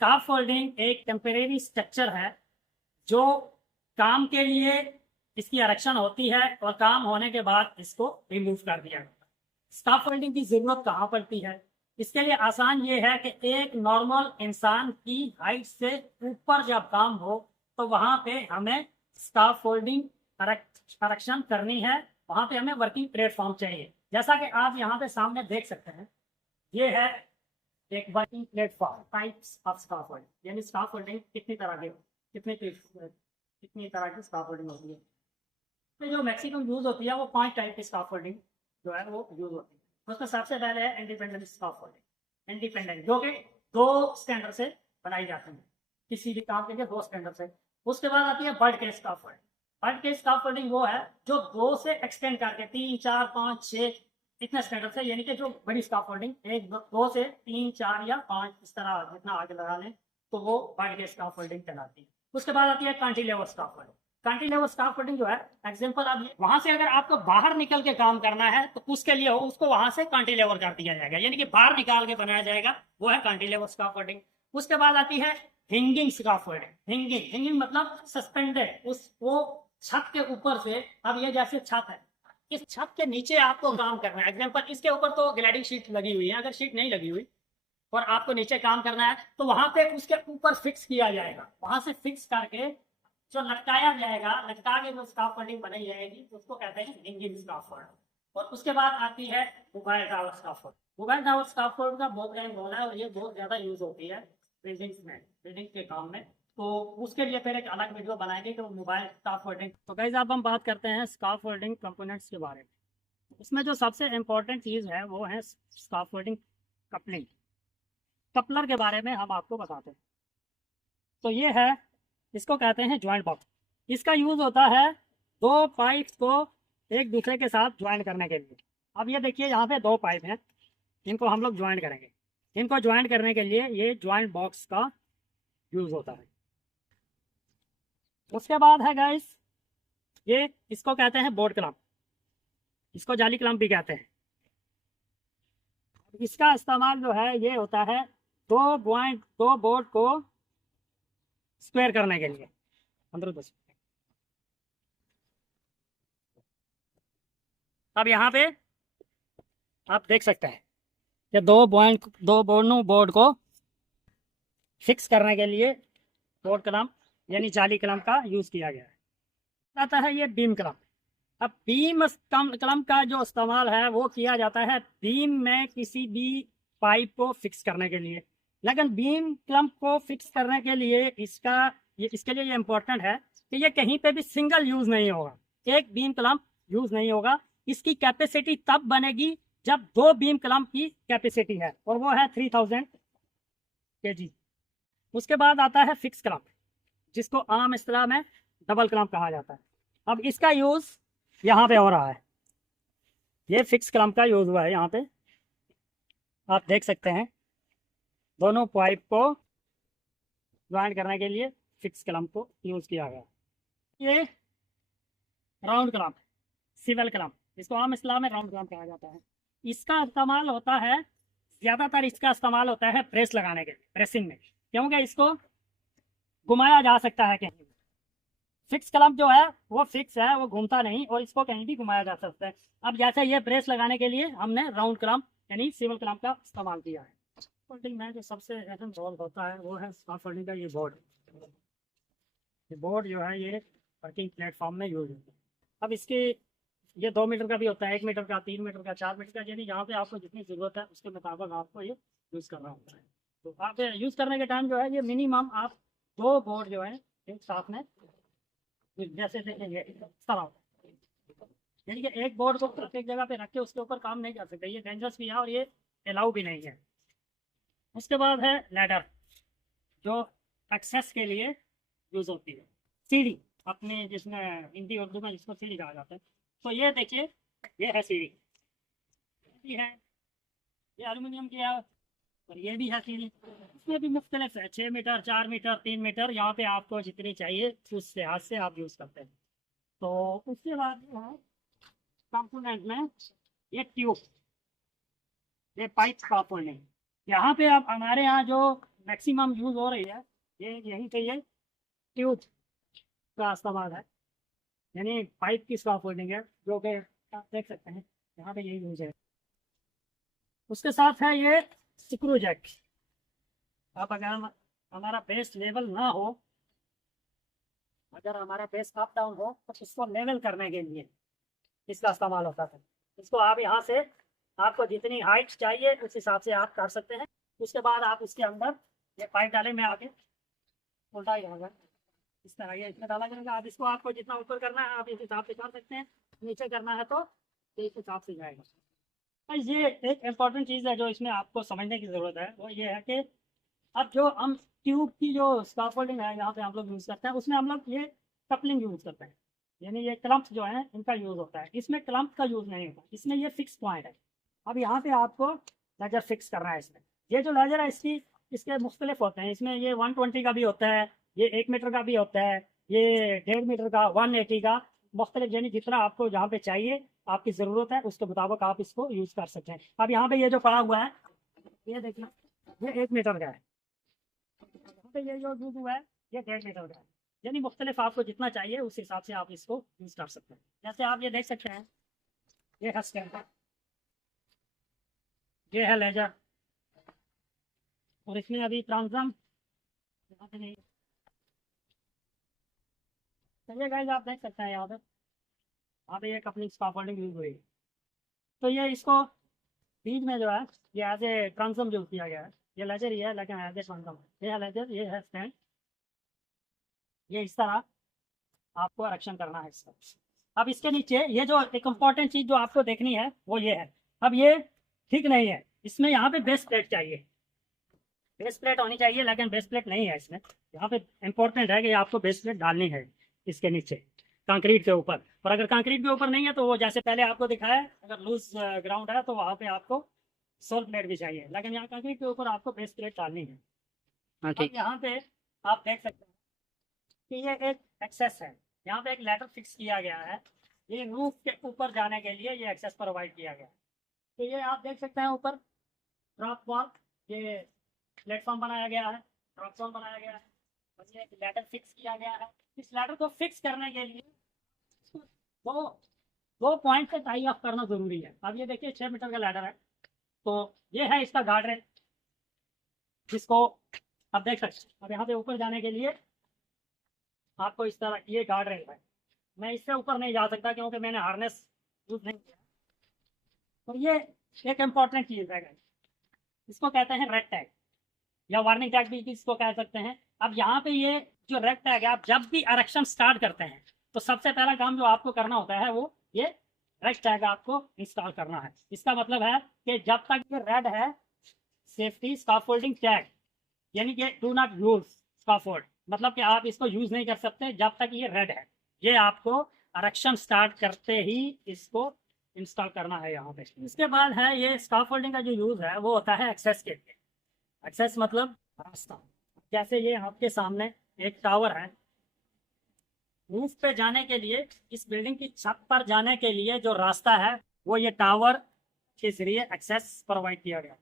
Scaffolding एक temporary structure है जो काम के लिए इसकी इरेक्शन होती है और काम होने के बाद इसको रिमूव कर दिया जाता है। स्काफोल्डिंग की जरूरत कहाँ पड़ती है? इसके लिए आसान ये है कि एक नॉर्मल इंसान की हाइट से ऊपर जब काम हो तो वहां पे हमें स्काफोल्डिंग इरेक्शन करनी है। वहां पे हमें वर्किंग प्लेटफॉर्म चाहिए। जैसा कि आप यहाँ पे सामने देख सकते हैं, ये है एक working platform. Types of scaffolding यानी स्काफोल्डिंग कितनी तरह के कितनी तरह की स्काफोल्डिंग होती है। तो जो मैक्सिमम यूज होती है वो 5 टाइप की स्काफोल्डिंग जो है वो यूज होती है। उसमें सबसे पहले है इंडिपेंडेंट स्काफोल्डिंग। इंडिपेंडेंट जो कि 2 स्टैंडर्ड से बनाई जाती है, किसी भी काम के लिए 2 स्टैंडर्ड से। उसके बाद आती है bird cage scaffolding. Bird cage scaffolding वो है जो 2 से एक्सटेंड करके 3, 4, 5, 6 इतने स्टैंडर्ड से, यानी कि जो बड़ी स्काफोल्डिंग 1, 2 से 3, 4 या 5 इस तरह जितना आगे लगा लें तो वो बर्ड केज स्काफोल्डिंग कहलाती है। उसके बाद आती है कैंटिलीवर स्काफोल्डिंग। कैंटिलीवर स्काफोल्डिंग जो है एग्जांपल, आप वहां से अगर आपको बाहर निकल के काम करना है तो उसके लिए उसको वहां से कैंटिलीवर कर दिया जाएगा, यानी कि बाहर निकाल के बनाया जाएगा, वो है कैंटिलीवर स्काफोल्डिंग। उसके बाद आती है हिंगिंग स्काफोल्डिंग। हिंगिंग मतलब सस्पेंडेड, उस वो छत के ऊपर से, अब ये जैसे छत है, इस छत के नीचे आपको काम करना है। एग्जांपल, इसके ऊपर तो ग्लाइडिंग शीट लगी हुई है, अगर शीट नहीं लगी हुई और आपको नीचे काम करना है तो वहां पे उसके ऊपर फिक्स किया जाएगा। वहां से फिक्स करके जो लटकाया जाएगा, लटका के जो स्काफोल्डिंग बनाई जाएगी उसको कहते हैं हिंगिंग स्काफोल्ड। और उसके बाद आती है mobile tower scaffold. Mobile tower scaffold का बहुत टाइम होना है और ये बहुत ज्यादा यूज होती है बिल्डिंग्स में, बिल्डिंग के काम में। तो उसके लिए फिर एक अलग वीडियो बनाएंगे कि मोबाइल स्काफोल्डिंग। तो गाइस अब हम बात करते हैं स्काफोल्डिंग कंपोनेंट्स के बारे में। इसमें जो सबसे इम्पोर्टेंट चीज़ है वो है स्काफोल्डिंग कपलिंग। कपलर के बारे में हम आपको बताते हैं। तो ये है, इसको कहते हैं ज्वाइंट बॉक्स। इसका यूज़ होता है 2 पाइप्स को एक दूसरे के साथ ज्वाइन करने के लिए। अब ये देखिए यहाँ पे 2 पाइप हैं, इनको हम लोग ज्वाइन करेंगे। इनको ज्वाइन करने के लिए ये ज्वाइंट बॉक्स का यूज़ होता है। उसके बाद है गाइस, ये इसको कहते हैं बोर्ड क्लम्प, इसको जाली क्लम्प भी कहते हैं। इसका इस्तेमाल जो है ये होता है 2 बोर्ड को स्क्वायर करने के लिए। अंदर बस अब यहाँ पे आप देख सकते हैं कि 2 बोर्ड को फिक्स करने के लिए बोर्ड क्लम्प यानी जाली क्लम्प का यूज़ किया गया है। आता है ये बीम क्लम्प। अब बीम क्लम्प का जो इस्तेमाल है वो किया जाता है बीम में किसी भी पाइप को फिक्स करने के लिए। लेकिन बीम क्लम्प को फिक्स करने के लिए इसके लिए ये इम्पोर्टेंट है कि ये कहीं पे भी सिंगल यूज़ नहीं होगा, एक बीम क्लम्प यूज़ नहीं होगा। इसकी कैपेसिटी तब बनेगी जब 2 बीम क्लम्प की कैपेसिटी है और वो है 3000 kg। उसके बाद आता है फिक्स क्लम्प, जिसको आम इस्तेलाह में डबल क्लम्प कहा जाता है। अब इसका यूज़ यहाँ पे हो रहा है, ये फिक्स क्लम्प का यूज़ हुआ है। यहाँ पे आप देख सकते हैं दोनों पाइप को ज्वाइन करने के लिए फिक्स क्लम्प को यूज़ किया गया। ये राउंड क्लम्प, सिवल क्लम्प, इसको आम इस्तेलाह में राउंड क्लम्प कहा जाता है। इसका इस्तेमाल होता है, ज़्यादातर इसका इस्तेमाल होता है प्रेस लगाने के लिए, प्रेसिंग में, क्योंकि इसको घुमाया जा सकता है कहीं। फिक्स क्लम्प जो है वो फिक्स है, वो घूमता नहीं और इसको कहीं भी घुमाया जा सकता है। अब जैसे ये प्रेस लगाने के लिए हमने राउंड क्लम्प यानी सिवल क्लम्प का इस्तेमाल किया है। स्काफोल्डिंग में जो सबसे अहम रोल होता है वो है स्काफोल्डिंग का ये बोर्ड। ये बोर्ड जो है ये वर्किंग प्लेटफॉर्म में यूज होता है। अब इसके ये 2 मीटर का भी होता है, 1 मीटर का, 3 मीटर का, 4 मीटर का, यानी यहाँ पे आपको जितनी ज़रूरत है उसके मुताबिक आपको ये यूज़ करना होता है। तो आप यूज़ करने के टाइम जो है ये मिनिमम आप 2 बोर्ड जो है एक साथ में, जैसे देखेंगे इस तरह, यानी कि एक बोर्ड को प्रत्येक जगह पे रख के उसके ऊपर काम नहीं कर सकते, ये डेंजरस भी है और ये अलाउ भी नहीं है। उसके बाद है लैडर, जो एक्सेस के लिए यूज़ होती है। सीढ़ी, अपने जिसमें हिंदी उर्दू में जिसको सीढ़ी कहा जाता है। तो ये देखिए, ये है सीढ़ी, ये है, ये एल्यूमिनियम की है और ये भी है सीढ़ी। इसमें भी मुख्तलिफ है, 6 मीटर, 4 मीटर, 3 मीटर, यहाँ पे आपको जितनी चाहिए उस लिहाज से आप यूज़ करते हैं। तो उसके बाद जो है कंपोनेंट में ये ट्यूब, ये पाइप कंपोनेंट, यहाँ पे आप हमारे यहाँ जो मैक्सिमम यूज हो रही है ये यहीं पे ये ट्यूब का इस्तेमाल है, यानी पाइप की स्काफ फोल्डिंग है, जो कि आप देख सकते हैं यहाँ पे ये यूज है। उसके साथ है ये स्क्रू जैक। आप अगर हमारा बेस लेवल ना हो, अगर हमारा बेस अप डाउन हो, तो इसको लेवल करने के लिए इसका इस्तेमाल होता है। इसको आप यहाँ से आपको जितनी हाइट चाहिए उस हिसाब से आप कर सकते हैं। उसके बाद आप इसके अंदर ये पाइप डाले में आगे उल्टा ही होगा, इस तरह ये इसमें डाला जाएगा। आप इसको आपको जितना ऊपर करना है आप इस हिसाब से कर सकते हैं, नीचे करना है तो इस हिसाब से जाएगा। और ये एक इम्पॉर्टेंट चीज़ है जो इसमें आपको समझने की ज़रूरत है, वो ये है कि अब जो हम ट्यूब की जो स्काफोल्डिंग है यहाँ पे हम लोग यूज़ करते हैं, उसमें हम लोग ये कपलिंग यूज़ करते हैं, यानी ये क्लम्प जो है इनका यूज़ होता है। इसमें क्लम्प का यूज़ नहीं होता, इसमें ये फिक्स पॉइंट है। अब यहाँ पे आपको लेजर फिक्स करना है इसमें। ये जो लेजर है इसके मुख्तलिफ होते हैं, इसमें ये 120 का भी होता है, ये 1 मीटर का भी होता है, ये 1.5 मीटर का, 180 का, मुख्तलिफ, यानी जितना आपको जहाँ पे चाहिए आपकी ज़रूरत है उसके मुताबिक आप इसको यूज़ कर सकते हैं। अब यहाँ पे ये जो पड़ा हुआ है ये देखिए, ये 1 मीटर का है, यहाँ पे ये जो यूज़ हुआ है ये 1.5 मीटर का है, यानी मुख्तलिफ आपको जितना चाहिए उस हिसाब से आप इसको यूज़ कर सकते हैं। जैसे आप ये देख सकते हैं, ये है स्टैंड, ये है लेजर, और इसमें अभी ट्रांसम यहाँ पे नहीं। चलिए गाइस, आप देख सकते हैं यहाँ पे ये कपलिंग स्काफोल्डिंग यूज हुई है। तो ये इसको बीच में जो है ये एज ए ट्रांसम यूज किया गया है। ये लेजर ही है लेकिन एज ए ट्रांसम, ये है लेजर, ये है स्टैंड। ये इस तरह आपको आरक्षण करना है इसका। अब इसके नीचे ये जो एक इम्पॉर्टेंट चीज़ जो आपको देखनी है वो ये है। अब ये ठीक नहीं है, इसमें यहाँ पे बेस प्लेट चाहिए, बेस प्लेट होनी चाहिए, लेकिन बेस प्लेट नहीं है इसमें। यहाँ पे इम्पोर्टेंट है कि आपको बेस प्लेट डालनी है इसके नीचे कंक्रीट के ऊपर। और अगर कंक्रीट के ऊपर नहीं है तो वो जैसे पहले आपको दिखाया, अगर लूज ग्राउंड है तो वहाँ पे आपको सोल प्लेट भी चाहिए, लेकिन यहाँ कंक्रीट के ऊपर आपको बेस प्लेट डालनी है। अब यहाँ पे आप देख सकते हैं कि ये एक एक्सेस है, यहाँ पे एक लेटर फिक्स किया गया है, ये रूफ के ऊपर जाने के लिए ये एक्सेस प्रोवाइड किया गया है। तो ये आप देख सकते हैं ऊपर ड्रॉप वॉल, ये प्लेटफॉर्म बनाया गया है, ड्रॉप जोन बनाया गया है, और ये लेटर फिक्स किया गया है। इस लेटर को फिक्स करने के लिए दो दो पॉइंट से टाई ऑफ करना जरूरी है। अब ये देखिए 6 मीटर का लेटर है, तो ये है इसका गार्ड रेल, जिसको आप देख सकते हैं। अब यहाँ पे ऊपर जाने के लिए आपको इस तरह ये गार्ड रेल है, मैं इससे ऊपर नहीं जा सकता क्योंकि मैंने हार्नेस यूज नहीं किया। तो ये एक इम्पॉर्टेंट चीज़ है, इसको कहते हैं रेड टैग या वार्निंग टैग भी इसको कह सकते हैं। अब यहाँ पे ये जो रेड टैग है, आप जब भी आरक्षण स्टार्ट करते हैं तो सबसे पहला काम जो आपको करना होता है वो ये रेड टैग आपको इंस्टॉल करना है। इसका मतलब है कि जब तक ये रेड है, सेफ्टी स्काफोल्डिंग टैग, यानी कि डू नॉट यूज स्काफोल्ड, मतलब कि आप इसको यूज नहीं कर सकते जब तक ये रेड है। ये आपको आरक्षण स्टार्ट करते ही इसको इंस्टॉल करना है यहाँ पे। इसके बाद है ये स्काफोल्डिंग का जो यूज है वो होता है एक्सेस के लिए। एक्सेस मतलब रास्ता। जैसे ये आपके सामने एक टावर है, रूफ पे जाने के लिए, इस बिल्डिंग की छत पर जाने के लिए जो रास्ता है वो ये टावर के जरिए एक्सेस प्रोवाइड किया गया।